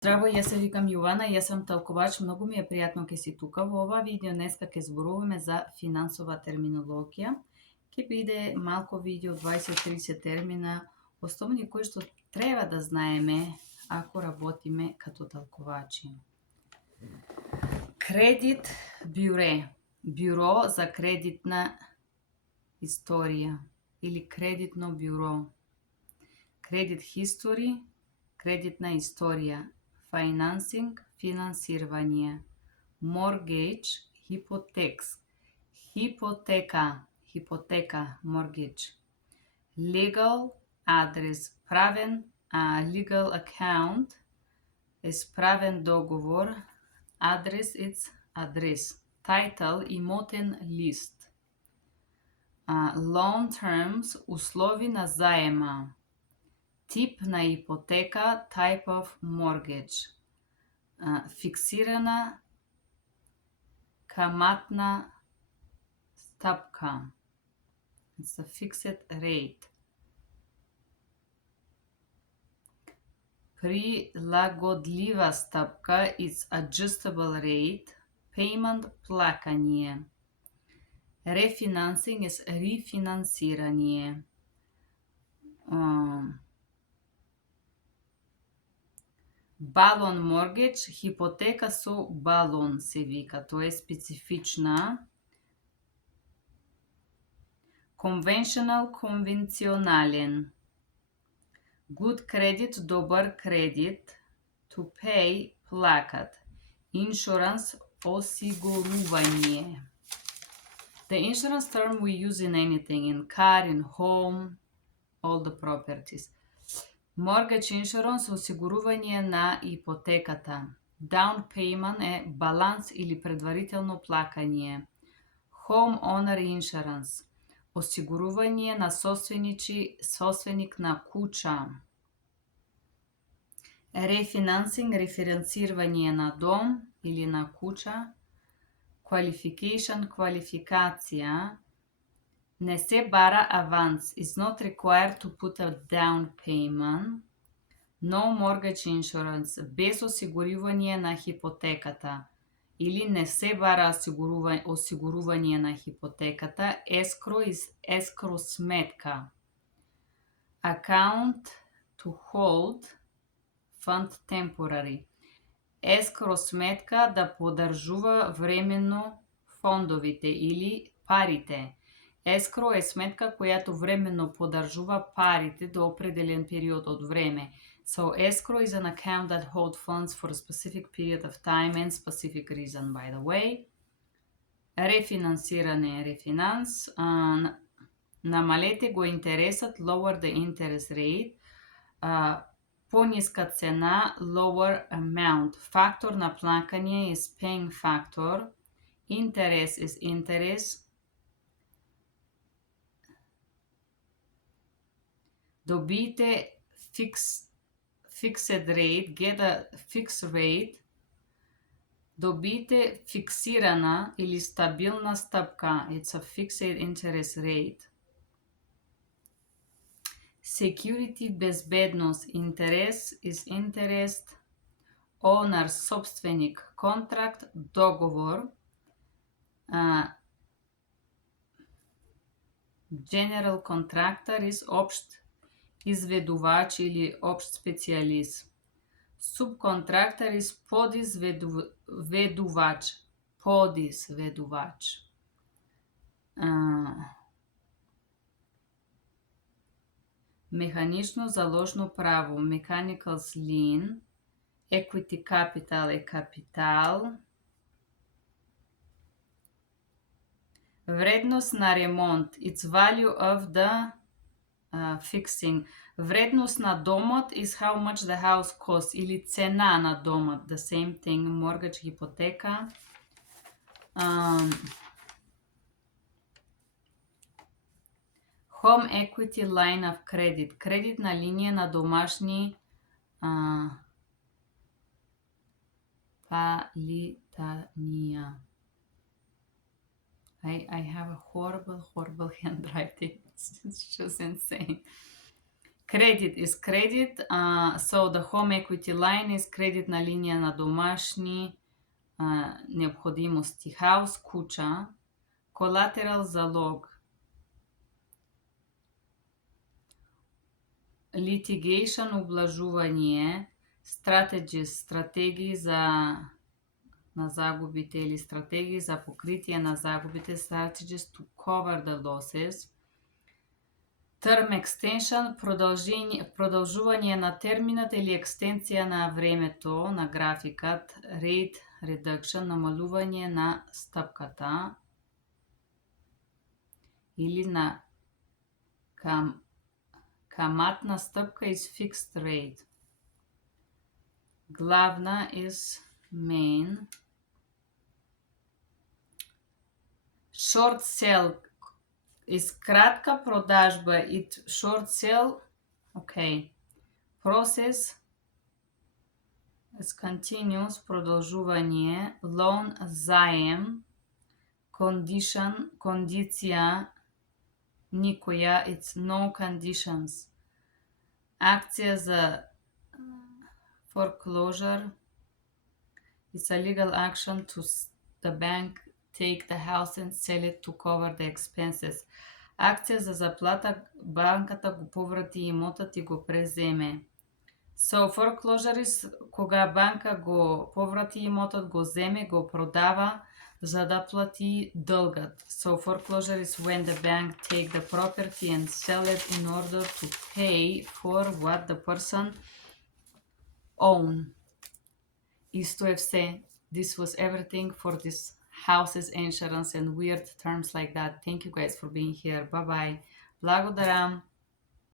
Здраво, јас се викам Јована, јас сум толковач, многу ми е пријатно ке си тука. Во ова видео днеска ке зборуваме за финансова терминологија. Ке биде малку видео, 20-30 термина, основни кои што треба да знаеме ако работиме като толковачи. Кредит бюре, бюро за кредитна историја или кредитно бюро. Кредит хистори, кредитна историја. Financing, финансирање. Mortgage, хипотека, mortgage. Legal, адрес, правен, legal account, правен договор, адрес, адрес. Title, имотен лист. Loan terms, услови на заема. Тип на ипотека, type of mortgage. Фиксирана каматна стапка. It's a fixed rate. Прилагодлива стапка, it's adjustable rate. Payment, плакање. Refinancing is рефинансирање. Балон mortgage, хипотека со балон се вика, тоа е специфична. Conventional, конвенционален. Good credit, добар кредит. To pay, плакат. Insurance, осигурување. The insurance term we use in anything, in car, in home, all the properties. Mortgage insurance, осигурување на ипотеката. Down payment е баланс или предварително плакање. Homeowner insurance, осигурување на собственик на куќа. Refinancing, рефинансирање на дом или на куќа. Qualification, квалификација. Не се бара аванс. Is not required to put a down payment. No mortgage insurance. Без осигурување на хипотеката. Или не се бара осигурување на хипотеката. Escrow is escrow сметка. Account, to hold. Fund, temporary. Escrow сметка да подржува временно фондовите или парите. Escrow е сметка којато временно подржува парите до определен период од време. So escrow is an account that holds funds for a specific period of time and specific reason, by the way. Рефинансирање, рефинанс. Намалете го интересот, lower the interest rate. Пониска цена, lower amount. Фактор на плакање is paying factor. Interest is interest. Добиете fixed rate, get a fixed rate. Добиете фиксирана или стабилна стапка. It's a fixed interest rate. Security, безбедност. Interest is interest. Owner, собственик. Contract, договор. General contractor is општ изведувач или општ специјалист. Subcontractor is подизведувач. Механично заложно право. Mechanical lien. Equity capital е капитал. Вредност на ремонт. It's value of the fixing. Вредност на домот is how much the house costs. Или цена на домот. The same thing. Mortgage, хипотека. Home equity line of credit. Кредитна линија на домашни палитанија. I have a horrible handwriting. It's just insane. Credit is credit, so the home equity line is кредитна линија на домашни необходимости. House, куќа. Collateral, залог. Litigation, ублажување. Strategies, стратегии на загубите или стратегии за покритие на загубите. Strategies to cover the losses. Term extension, продолжување на терминот или екстенција на времето на графикат. Rate reduction, намалување на стапката или на каматна стапка is fixed rate. Главна is main. Short sell is кратка продажба. It short sell, okay. Process is continuous, продолжување. Loan, заем. Condition, кондиција, никоја. It's no conditions. Акција за foreclosure. It's a legal action to the bank take the house and sell it to cover the expenses. Акција за заплата, банката го поврати имотот и го преземе. So foreclosure is кога банка го поврати имотот, го земе, го продава за да плати дългот. So foreclosure is when the bank take the property and sell it in order to pay for what the person own. Исто е все. This was everything for this houses insurance and weird terms like that. Thank you guys for being here. Bye bye. Благодарам.